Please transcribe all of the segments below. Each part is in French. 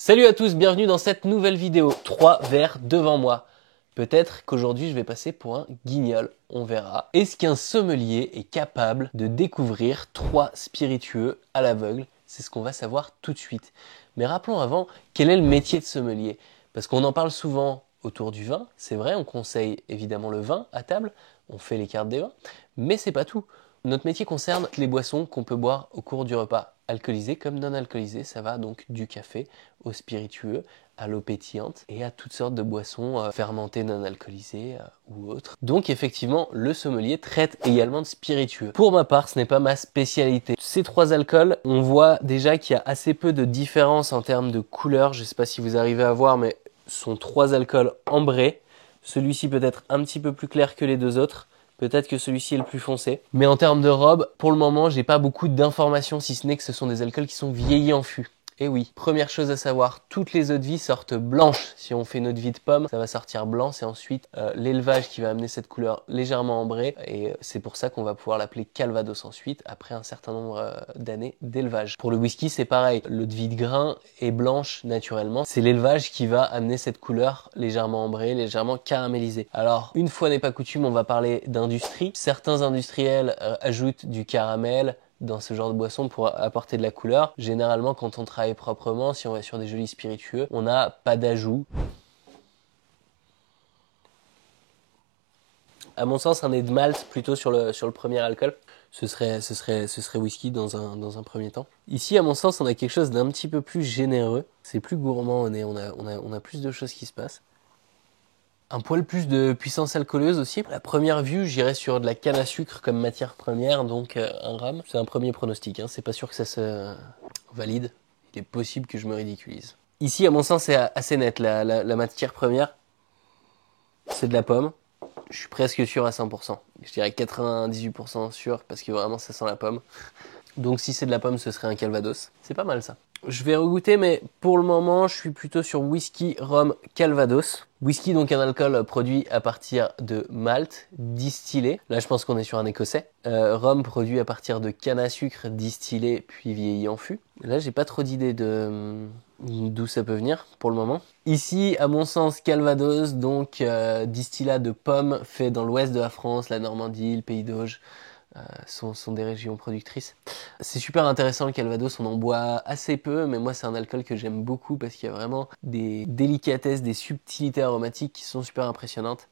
Salut à tous, bienvenue dans cette nouvelle vidéo. 3 verres devant moi. Peut-être qu'aujourd'hui je vais passer pour un guignol, on verra. Est-ce qu'un sommelier est capable de découvrir 3 spiritueux à l'aveugle? C'est ce qu'on va savoir tout de suite. Mais rappelons avant, quel est le métier de sommelier? Parce qu'on en parle souvent autour du vin, c'est vrai, on conseille évidemment le vin à table, on fait les cartes des vins, mais c'est pas tout. Notre métier concerne les boissons qu'on peut boire au cours du repas, alcoolisées comme non alcoolisées, ça va donc du café au spiritueux, à l'eau pétillante et à toutes sortes de boissons fermentées non alcoolisées ou autres. Donc effectivement, le sommelier traite également de spiritueux. Pour ma part, ce n'est pas ma spécialité. Ces 3 alcools, on voit déjà qu'il y a assez peu de différence en termes de couleur. Je ne sais pas si vous arrivez à voir, mais ce sont 3 alcools ambrés. Celui-ci peut être un petit peu plus clair que les 2 autres. Peut-être que celui-ci est le plus foncé. Mais en termes de robe, pour le moment, j'ai pas beaucoup d'informations, si ce n'est que ce sont des alcools qui sont vieillis en fût. Et oui, première chose à savoir, toutes les eaux de vie sortent blanches. Si on fait une eau de vie de pomme, ça va sortir blanc. C'est ensuite l'élevage qui va amener cette couleur légèrement ambrée. Et c'est pour ça qu'on va pouvoir l'appeler Calvados ensuite, après un certain nombre d'années d'élevage. Pour le whisky, c'est pareil. L'eau de vie de grain est blanche naturellement. C'est l'élevage qui va amener cette couleur légèrement ambrée, légèrement caramélisée. Alors, une fois n'est pas coutume, on va parler d'industrie. Certains industriels ajoutent du caramel dans ce genre de boisson pour apporter de la couleur. Généralement, quand on travaille proprement, si on va sur des jolis spiritueux, on n'a pas d'ajout. À mon sens, un nez de malt plutôt sur le premier alcool. Ce serait whisky dans un premier temps. Ici, à mon sens, on a quelque chose d'un petit peu plus généreux. C'est plus gourmand au nez, on a plus de choses qui se passent. Un poil plus de puissance alcooleuse aussi. À la première vue, j'irais sur de la canne à sucre comme matière première, donc un rhum. C'est un premier pronostic, hein. C'est pas sûr que ça se valide. Il est possible que je me ridiculise. Ici, à mon sens, c'est assez net. La matière première, c'est de la pomme. Je suis presque sûr à 100%. Je dirais 98% sûr parce que vraiment ça sent la pomme. Donc si c'est de la pomme, ce serait un Calvados. C'est pas mal ça. Je vais regoûter, mais pour le moment, je suis plutôt sur whisky, rhum, Calvados. Whisky, donc un alcool produit à partir de malt distillé. Là, je pense qu'on est sur un écossais. Rhum produit à partir de canne à sucre distillé puis vieilli en fût. Là, j'ai pas trop d'idées de d'où ça peut venir pour le moment. Ici, à mon sens, Calvados, donc distillat de pommes fait dans l'ouest de la France, la Normandie, le Pays d'Auge. Sont des régions productrices. C'est super intéressant le Calvados, on en boit assez peu, mais moi c'est un alcool que j'aime beaucoup parce qu'il y a vraiment des délicatesses, des subtilités aromatiques qui sont super impressionnantes.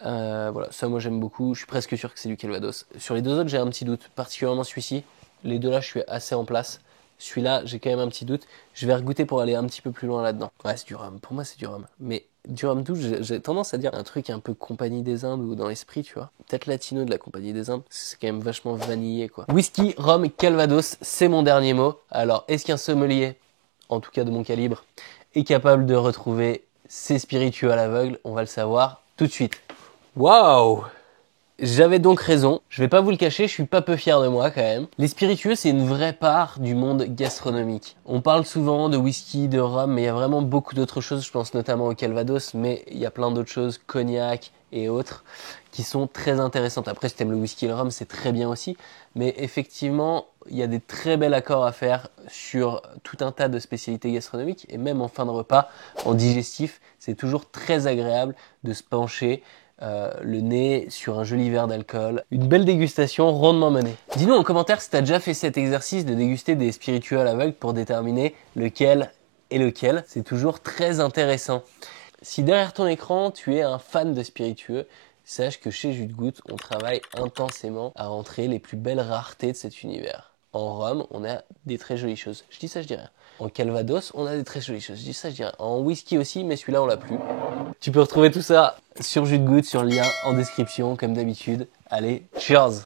Voilà, ça moi j'aime beaucoup, je suis presque sûr que c'est du Calvados. Sur les 2 autres j'ai un petit doute, particulièrement celui-ci. Les 2 là je suis assez en place. Celui-là j'ai quand même un petit doute. Je vais regoûter pour aller un petit peu plus loin là-dedans. Ouais, c'est du rhum, pour moi c'est du rhum. Mais du rhum doux, j'ai tendance à dire un truc un peu Compagnie des Indes ou dans l'esprit, tu vois. Peut-être latino de la Compagnie des Indes, c'est quand même vachement vanillé, quoi. Whisky, rhum, Calvados, c'est mon dernier mot. Alors, est-ce qu'un sommelier, en tout cas de mon calibre, est capable de retrouver ses spiritueux à l'aveugle? On va le savoir tout de suite. Waouh! J'avais donc raison, je vais pas vous le cacher, je suis pas peu fier de moi quand même. Les spiritueux, c'est une vraie part du monde gastronomique. On parle souvent de whisky, de rhum, mais il y a vraiment beaucoup d'autres choses, je pense notamment au Calvados, mais il y a plein d'autres choses, cognac et autres, qui sont très intéressantes. Après, si t'aimes le whisky et le rhum, c'est très bien aussi, mais effectivement, il y a des très bels accords à faire sur tout un tas de spécialités gastronomiques, et même en fin de repas, en digestif, c'est toujours très agréable de se pencher le nez sur un joli verre d'alcool. Une belle dégustation rondement menée. Dis-nous en commentaire si tu as déjà fait cet exercice de déguster des spiritueux à l'aveugle pour déterminer lequel est lequel. C'est toujours très intéressant. Si derrière ton écran, tu es un fan de spiritueux, sache que chez Jus de Goutte, on travaille intensément à rentrer les plus belles raretés de cet univers. En rhum, on a des très jolies choses. Je dis ça, je dis rien. En Calvados, on a des très jolies choses. Je dis ça, je dis rien. En whisky aussi, mais celui-là, on l'a plus. Tu peux retrouver tout ça sur Jus de Goutte, sur le lien en description, comme d'habitude. Allez, cheers!